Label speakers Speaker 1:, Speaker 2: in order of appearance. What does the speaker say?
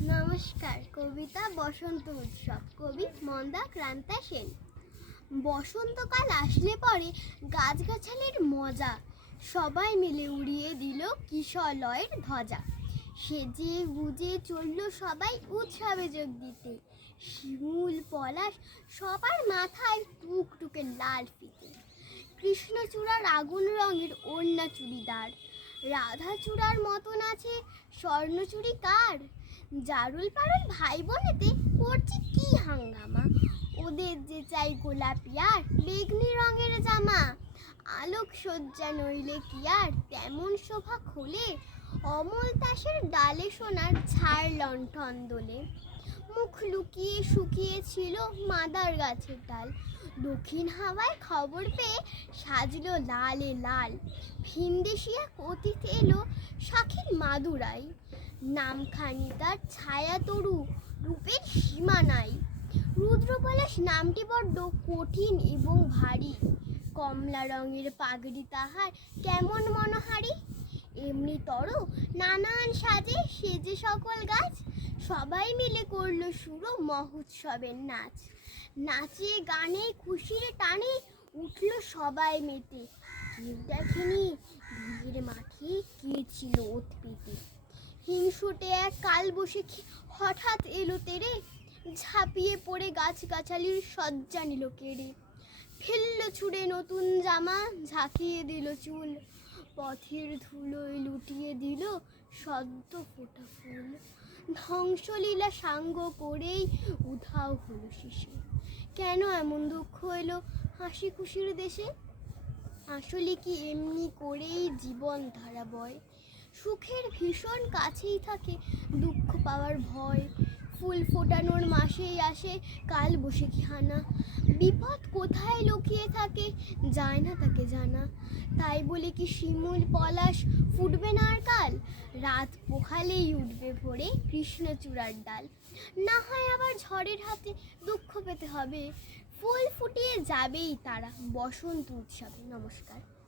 Speaker 1: নমস্কার, কবিতা বসন্ত উৎসব। কবি মন্দা ক্রান্তা সেন। বসন্তকাল আসলে পরে গাছগাছালির মজা। সবাই মিলে উড়িয়ে দিল কিশলয়ের ধ্বজা। সেজে গুজে চলল সবাই উৎসবে যোগ দিতে। শিমুল পলাশ সবার মাথায় টুকটুকে লাল ফিতে। কৃষ্ণচূড়ার আগুন রঙের ওড়না চুড়িদার। রাধাচূড়ার মতন আছে স্বর্ণচুড়ি কার? জারুল পারুল ভাই বোনেতে করছে কি হাঙ্গামা? ওদের যে চাই গোলাপি আর বেগনি রঙের জামা। আলোক সজ্জা নইলে কি আর তেমন শোভা খোলে? অমল তাসের ডালে সোনার ছাড় লণ্ঠন দোলে। মুখ লুকিয়ে শুকিয়ে ছিল মাদার গাছের ডাল। দক্ষিণ হাওয়ায় খবর পেয়ে সাজলো লালে লাল। ভিনদেশিয়া অতীত এলো শাখির মাদুরাই। নামখানি তার ছায়া তরু রূপের সীমা নাই। রুদ্রপলাশ নামটি বড্ড কঠিন এবং ভারী। কমলা রঙের পাগড়ি তাহার কেমন মনোহারি? এমনি তর নানান সাজে সেজে সকল গাছ। সবাই মিলে করল শুরু মহোৎসবের নাচ। নাচে, গানে, খুশির টানে উঠল সবাই মেতে। কেউ দেখেনি, ভিড়ের মাঠে কে ছিল ওত পেতে হিংসুটে এক কাল বসে হঠাৎ এলো তেরে, ঝাঁপিয়ে পড়ে গাছগাছালির সজ্জা নিল কেড়ে। ফেলল ছুড়ে নতুন জামা, ঝাঁকিয়ে দিল চুল। পথের ধুলোয় লুটিয়ে দিল সদ্য ফোটা ফুল। ধ্বংসলীলা সাঙ্গ করেই উধাও হলো শিশু। কেন এমন দুঃখ এলো হাসি খুশির দেশে? আসলে কি এমনি করেই জীবন ধারা বয়? সুখের ভীষণ কাছেই থাকে। দুঃখ পাওয়ার ভয়, ফুল ফোটানোর মাসেই আসে কাল বসে কি হানা। বিপদ কোথায় লুকিয়ে থাকে যায় না তাকে জানা। তাই বলে কি শিমুল পলাশ ফুটবে না আর কাল? রাত পোহালেই উঠবে ভোরে কৃষ্ণচূড়ার ডাল। না হয় আবার ঝড়ের হাতে দুঃখ পেতে হবে। ফুল ফুটিয়ে যাবেই তারা বসন্ত উৎসবে। নমস্কার।